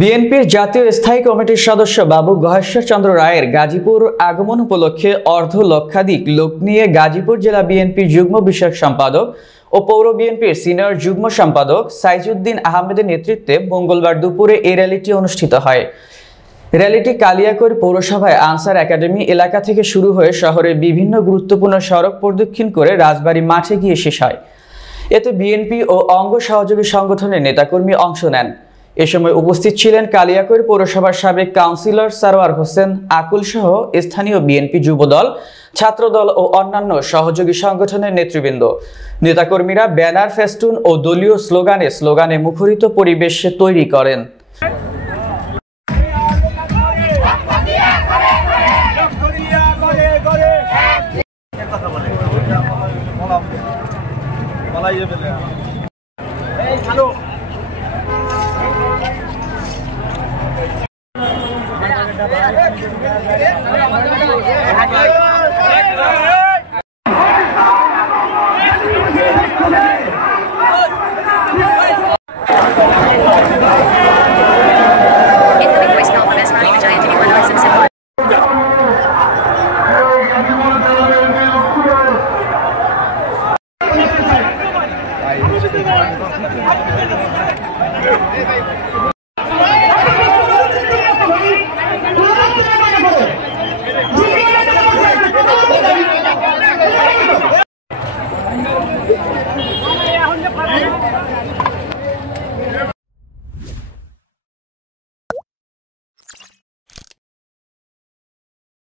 বিএনপির জাতীয় স্থায়ী কমিটির সদস্য বাবু গহেশ্বর চন্দ্র রায়ের গাজীপুর আগমন উপলক্ষে অর্ধ লক্ষাধিক লোক নিয়ে গাজীপুর জেলা বিএনপির যুগ্ম বিষয়ক সম্পাদক ও পৌর বিএনপির সিনিয়র যুগ্ম সম্পাদক সাইজুদ্দিন আহমেদের নেতৃত্বে মঙ্গলবার দুপুরে এই র্যালিটি অনুষ্ঠিত হয়। র্যালিটি কালিয়াকৈর পৌরসভায় আনসার একাডেমি এলাকা থেকে শুরু হয়ে শহরের বিভিন্ন গুরুত্বপূর্ণ সড়ক প্রদক্ষিণ করে রাজবাড়ী মাঠে গিয়ে শেষ হয়। এতে বিএনপি ও অঙ্গ সহযোগী সংগঠনের নেতাকর্মী অংশ নেন। এ সময় উপস্থিত ছিলেন কালিয়াকৈর পৌরসভার সাবেক কাউন্সিলর সারোয়ার হোসেন আকুল সহ স্থানীয় বিএনপি যুবদল, ছাত্রদল ও অন্যান্য সহযোগী সংগঠনের নেতৃবৃন্দ। নেতাকর্মীরা ব্যানার, ফেস্টুন ও দলীয় স্লোগানে মুখরিত পরিবেশ তৈরি করেন।